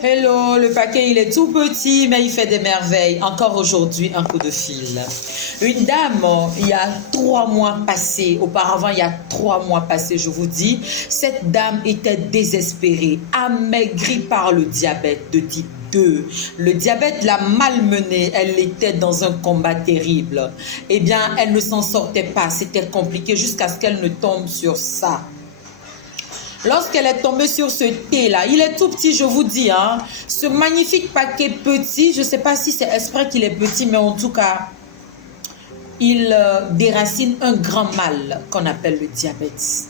Hello, le paquet il est tout petit mais il fait des merveilles. Encore aujourd'hui, un coup de fil. Une dame, il y a 3 mois passés, auparavant il y a 3 mois passés, je vous dis, cette dame était désespérée, amaigrie par le diabète de type 2. Le diabète l'a malmenée, elle était dans un combat terrible. Eh bien, elle ne s'en sortait pas, c'était compliqué jusqu'à ce qu'elle ne tombe sur ça. Lorsqu'elle est tombée sur ce thé-là, il est tout petit, je vous dis, hein. Ce magnifique paquet petit, je ne sais pas si c'est exprès qu'il est petit, mais en tout cas, il déracine un grand mal qu'on appelle le diabète.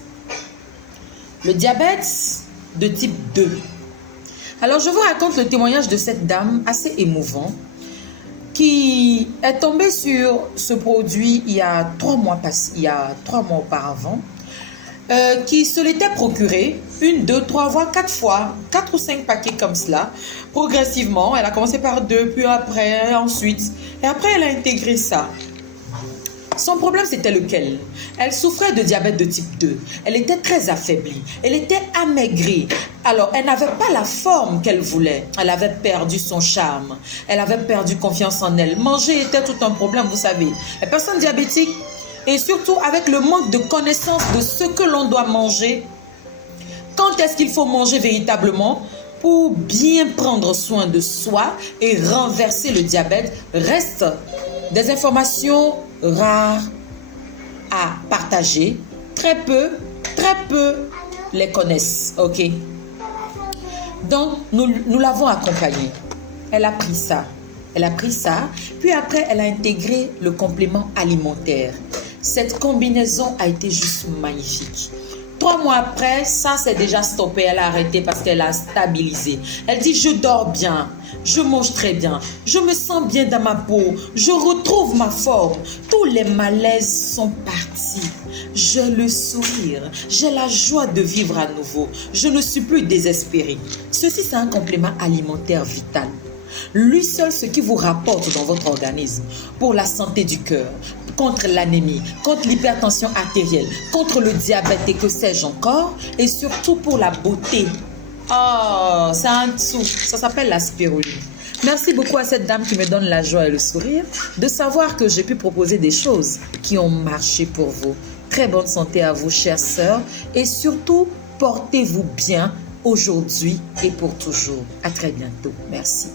Le diabète de type 2. Alors, je vous raconte le témoignage de cette dame assez émouvant qui est tombée sur ce produit il y a 3 mois auparavant. Qui se l'était procuré 1, 2, 3, voire 4 fois, 4 ou 5 paquets comme cela, progressivement. Elle a commencé par 2, puis après, ensuite. Et après, elle a intégré ça. Son problème, c'était lequel? Elle souffrait de diabète de type 2. Elle était très affaiblie. Elle était amaigrie. Alors, elle n'avait pas la forme qu'elle voulait. Elle avait perdu son charme. Elle avait perdu confiance en elle. Manger était tout un problème, vous savez. Les personnes diabétiques, et surtout avec le manque de connaissance de ce que l'on doit manger, quand est-ce qu'il faut manger véritablement pour bien prendre soin de soi et renverser le diabète, restent des informations rares à partager. Très peu les connaissent, ok? Donc, nous l'avons accompagnée. Elle a pris ça. Puis après, elle a intégré le complément alimentaire. Cette combinaison a été juste magnifique. 3 mois après, ça s'est déjà stoppé. Elle a arrêté parce qu'elle a stabilisé. Elle dit, je dors bien, je mange très bien, je me sens bien dans ma peau, je retrouve ma forme. Tous les malaises sont partis. J'ai le sourire, j'ai la joie de vivre à nouveau. Je ne suis plus désespérée. Ceci, c'est un complément alimentaire vital. Lui seul, ce qui vous rapporte dans votre organisme pour la santé du cœur, contre l'anémie, contre l'hypertension artérielle, contre le diabète et que sais-je encore, et surtout pour la beauté. Oh, c'est un dessous. Ça s'appelle la spiruline. Merci beaucoup à cette dame qui me donne la joie et le sourire de savoir que j'ai pu proposer des choses qui ont marché pour vous. Très bonne santé à vous, chères sœurs, et surtout, portez-vous bien aujourd'hui et pour toujours. À très bientôt. Merci.